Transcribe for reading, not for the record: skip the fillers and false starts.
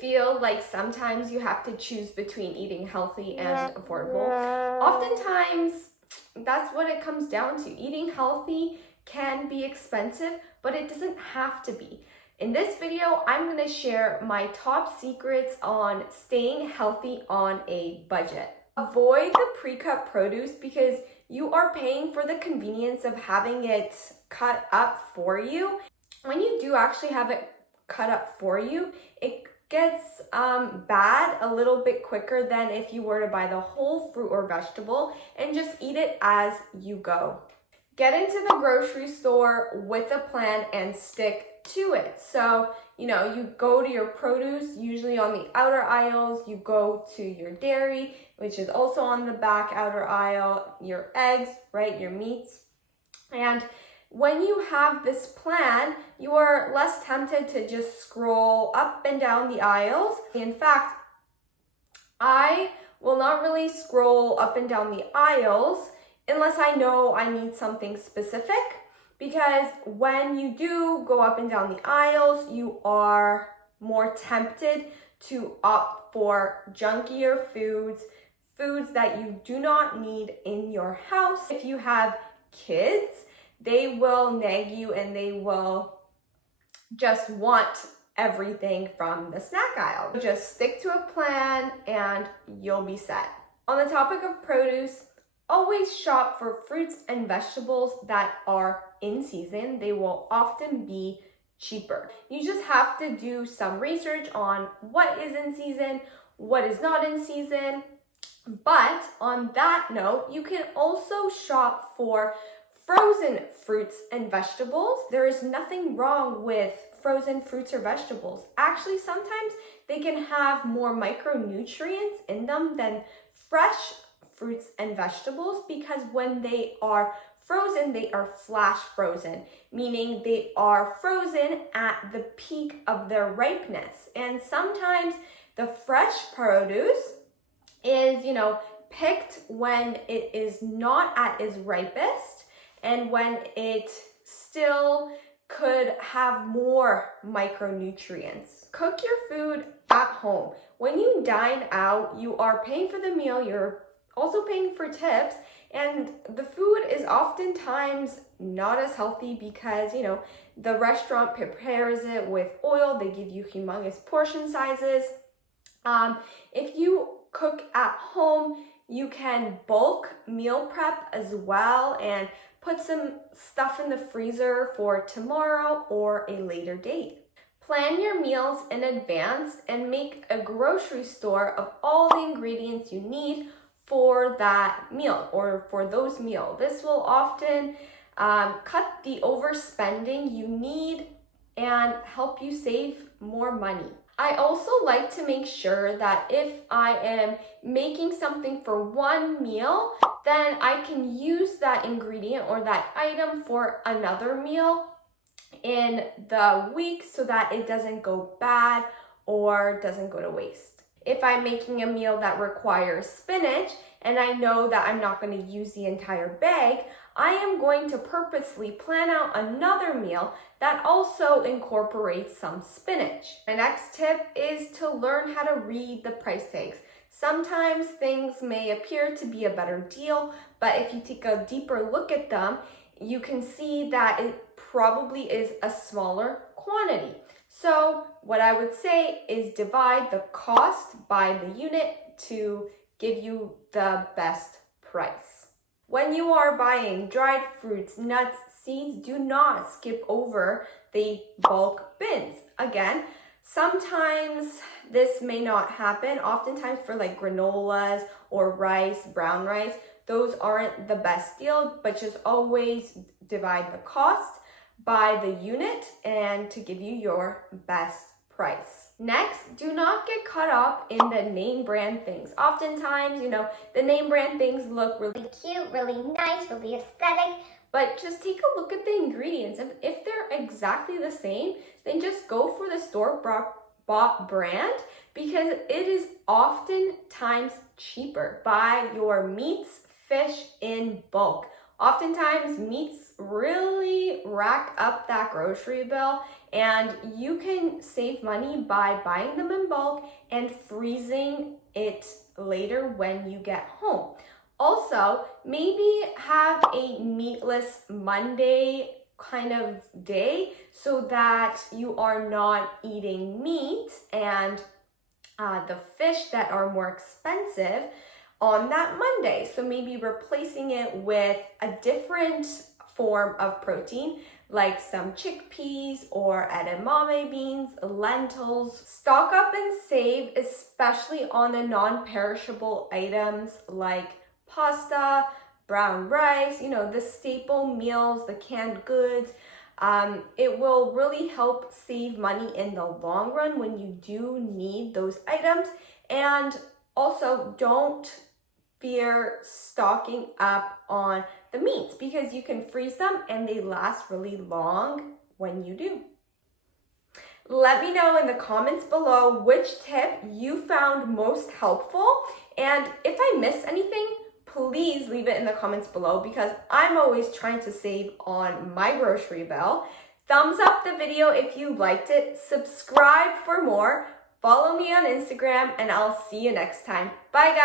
feel like sometimes you have to choose between eating healthy and affordable? Oftentimes, that's what it comes down to. Eating healthy can be expensive, but it doesn't have to be. In this video, I'm going to share my top secrets on staying healthy on a budget. Avoid the pre-cut produce because you are paying for the convenience of having it cut up for you. When you do actually have it cut up for you, it gets bad a little bit quicker than if you were to buy the whole fruit or vegetable and just eat it as you go. Get into the grocery store with a plan and stick to it. So, you go to your produce, usually on the outer aisles, you go to your dairy, which is also on the back outer aisle, your eggs, right, your meats. And when you have this plan, you are less tempted to just scroll up and down the aisles. In fact, I will not really scroll up and down the aisles unless I know I need something specific, because when you do go up and down the aisles, you are more tempted to opt for junkier foods that you do not need in your house. If you have kids, they will nag you and they will just want everything from the snack aisle. Just stick to a plan and you'll be set. On the topic of produce, always shop for fruits and vegetables that are in season. They will often be cheaper. You just have to do some research on what is in season, what is not in season. But on that note, you can also shop for frozen fruits and vegetables. There is nothing wrong with frozen fruits or vegetables. Actually, sometimes they can have more micronutrients in them than fresh fruits and vegetables, because when they are frozen, they are flash frozen, meaning they are frozen at the peak of their ripeness. And sometimes the fresh produce is, picked when it is not at its ripest and when it still could have more micronutrients. Cook your food at home. When you dine out, you are paying for the meal, you're also paying for tips, and the food is oftentimes not as healthy because, the restaurant prepares it with oil, they give you humongous portion sizes. If you cook at home, you can bulk meal prep as well and put some stuff in the freezer for tomorrow or a later date. Plan your meals in advance and make a grocery store of all the ingredients you need for that meal or for those meals. This will often cut the overspending you need and help you save more money. I also like to make sure that if I am making something for one meal, then I can use that ingredient or that item for another meal in the week so that it doesn't go bad or doesn't go to waste. If I'm making a meal that requires spinach and I know that I'm not going to use the entire bag, I am going to purposely plan out another meal that also incorporates some spinach. My next tip is to learn how to read the price tags. Sometimes things may appear to be a better deal, but if you take a deeper look at them, you can see that it probably is a smaller quantity. So what I would say is divide the cost by the unit to give you the best price. When you are buying dried fruits, nuts, seeds, do not skip over the bulk bins. Again, sometimes this may not happen. Oftentimes for like granolas or rice, brown rice, those aren't the best deal, but just always divide the cost by the unit and to give you your best price. Next, do not get caught up in the name brand things. Oftentimes, the name brand things look really cute, really nice, really aesthetic, but just take a look at the ingredients. If they're exactly the same, then just go for the store-bought brand because it is oftentimes cheaper. Buy your meats, fish in bulk. Oftentimes, meats really rack up that grocery bill, and you can save money by buying them in bulk and freezing it later when you get home. Also, maybe have a meatless Monday kind of day so that you are not eating meat and the fish that are more expensive on that Monday. So maybe replacing it with a different form of protein, like some chickpeas or edamame beans, lentils. Stock up and save, especially on the non-perishable items like pasta, brown rice, the staple meals, the canned goods. It will really help save money in the long run when you do need those items. And also, don't fear stocking up on the meats because you can freeze them and they last really long when you do. Let me know in the comments below which tip you found most helpful, and if I miss anything, please leave it in the comments below because I'm always trying to save on my grocery bill. Thumbs up the video if you liked it, subscribe for more, follow me on Instagram, and I'll see you next time. Bye guys!